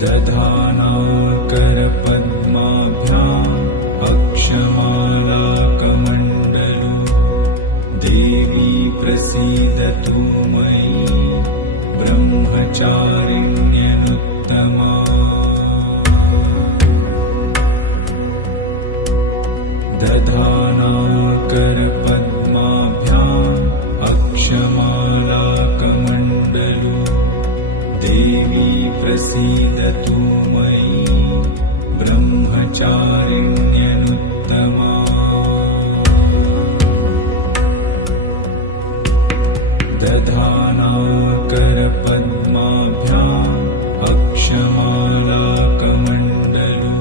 दधाना करपद्माभ्याम् अक्षमालाकमण्डलु देवी प्रसीदतु मयि ब्रह्मचारिण्यनुत्तमा दधाना करपद्माभ्याम् अक्षमालाकमण्डलु देवी प्रसीदतु मयि ब्रह्मचारिण्यनुत्तमा दधाना करपद्माभ्याम् अक्षमालाकमण्डलु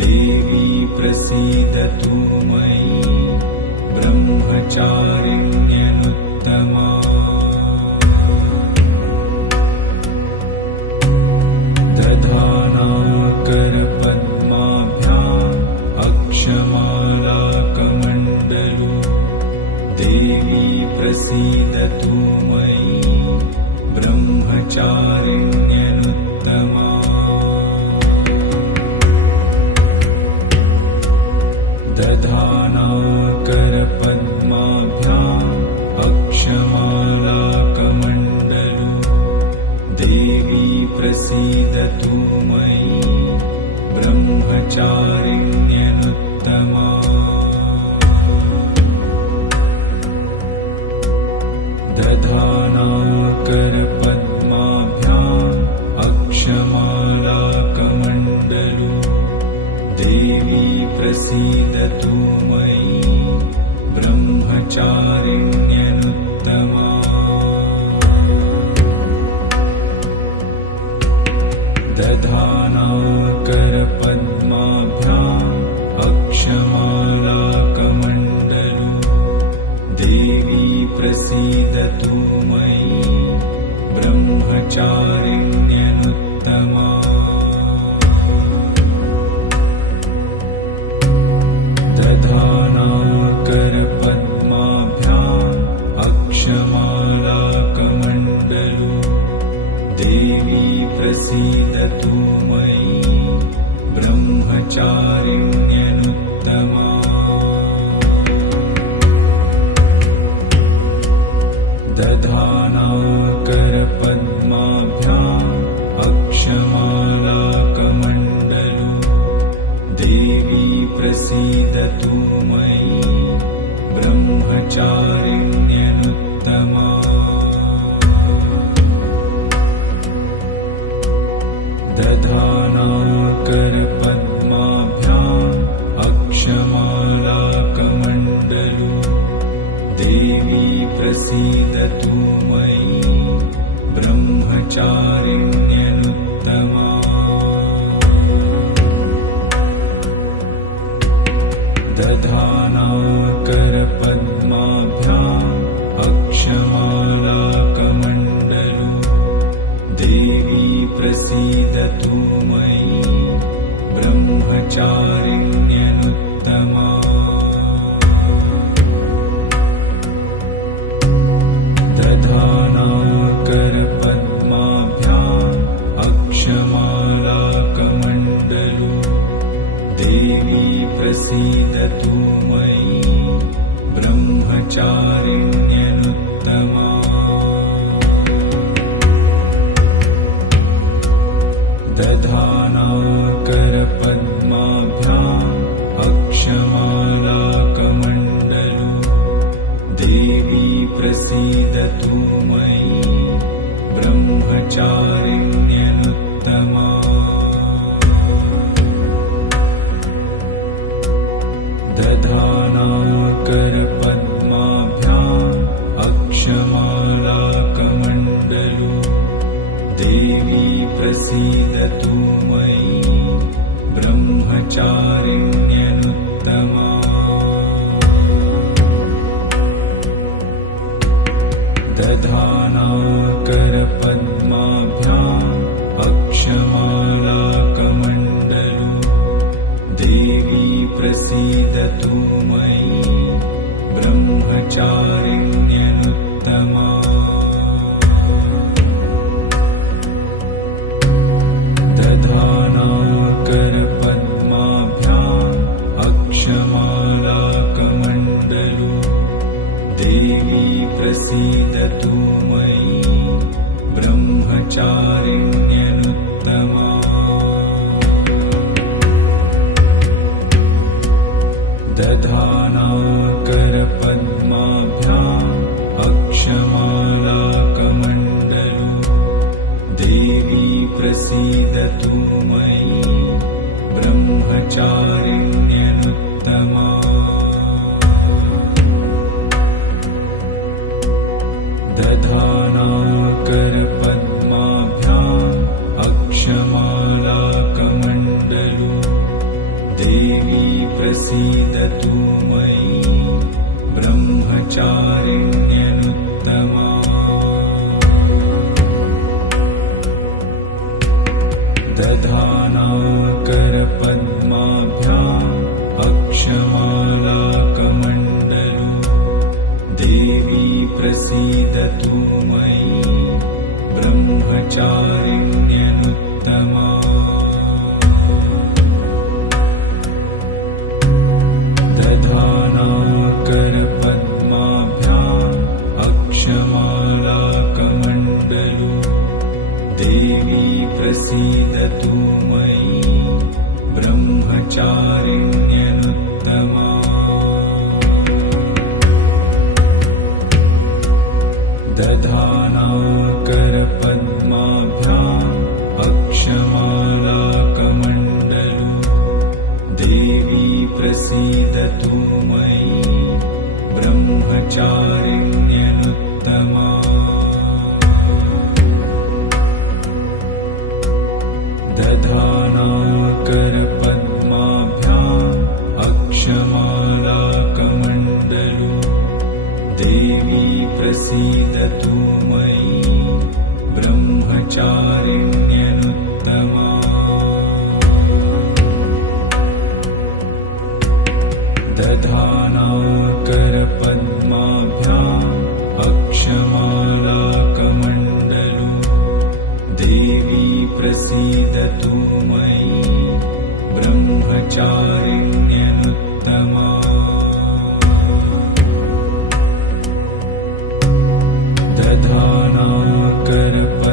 देवी प्रसीदतु मयि ब्रह्मचारिण्यनुत्तमा दधाना करपद्माभ्याम् अक्षमालाकमण्डलु देवी प्रसीदतु मयि ब्रह्मचारिण्यनुत्तमा दधाना करपद्माभ्याम् अक्षमालाकमण्डलु देवी प्रसीदतु मयि ब्रह्मचारिण्यनुत्तमा दधाना करपद्माभ्याम् अक्षमालाकमण्डलु देवी प्रसीदतु मयि ब्रह्मचारिण्यनुत्तमा दधाना करपद्माभ्याम् अक्षमालाकमण्डलु देवी प्रसीदतु मयि ब्रह्मचारिण्यनुत्तमा दधाना करपद्माभ्याम् अक्षमालाकमण्डलु देवी प्रसीदतु मयि ब्रह्मचारिण्यनुत्तमा दधाना करपद्माभ्याम् अक्षमालाकमण्डलु देवी प्रसीदतु मयि ब्रह्मचारिण्यनुत्तमा दधाना करपद्माभ्याम् अक्षमालाकमण्डलु देवी प्रसीदतु मयि ब्रह्मचारिण्यनुत्तमा दधाना करपद्माभ्याम् अक्षमालाकमण्डलु देवी प्रसीदतु मयि ब्रह्मचारिण्यनुत्तमा दधाना करपद्माभ्याम् अक्षमालाकमण्डलु देवी प्रसीदतु मयि ब्रह्मचारिण्यनुत्तमा दधाना करपद्माभ्याम् अक्षमालाकमण्डलु देवी प्रसीदतु मयि ब्रह्मचारिण्यनुत्तमा दधाना करपद्माभ्याम् अक्षमालाकमण्डलु देवी प्रसीदतु मयि ब्रह्मचारिण्यनुत्तमा दधाना करपद्माभ्याम् अक्षमालाकमण्डलु देवी प्रसीदतु मयि ब्रह्मचारिण्यनुत्तमा देवी प्रसीदतु मयि ब्रह्मचारिण्यनुत्तमा दधाना करपद्माभ्याम् अक्षमालाकमण्डलू देवी प्रसीदतु मयि ब्रह्मचारिण्यनुत्तमा दधाना करपद्माभ्याम् अक्षमालाकमण्डलू देवी प्रसीदतु मयि ब्रह्मचारिण्यनुत्तमा दधाना करपद्माभ्याम् अक्षमालाकमण्डलू देवी प्रसीदतु मयि ब्रह्मचारिण्यनुत्तमा दधाना करपद्माभ्याम् अक्षमालाकमण्डलू देवी प्रसीदतु मयि ब्रह्मचारिण्यनुत्तमा दधाना करपद्माभ्याम् अक्षमालाकमण्डलू देवी प्रसीदतु मयि ब्रह्मचारिण्यनुत्तमा दधाना करपद्माभ्याम् अक्षमालाकमण्डलू देवी प्रसीदतु मयि ब्रह्मचारिण्यनुत्तमा दधाना करपद्माभ्याम् अक्षमालाकमण्डलू देवी प्रसीदतु मयि ब्रह्मचारिण्यनुत्तमा दधाना करपद्माभ्याम्